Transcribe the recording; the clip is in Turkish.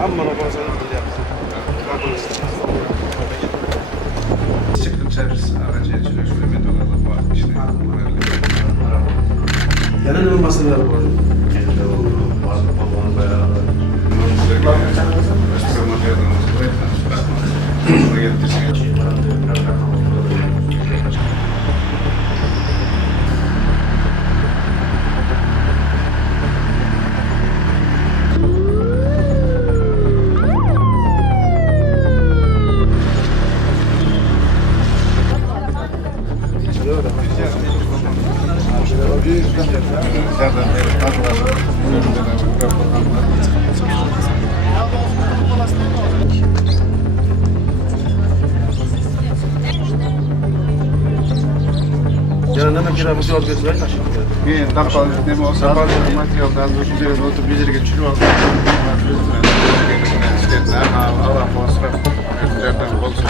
Hamma nafasanı qilyapti. Çıktım servis aracı geçiriyor. Şöyle metoda var. İşte Yana nima masalalar bor? Yana nima kerak javob bersanglar mashinaga. Men taqol nima olsa materialdan o'sha o'tib bizlarga tushirib oldim. Avval bosib,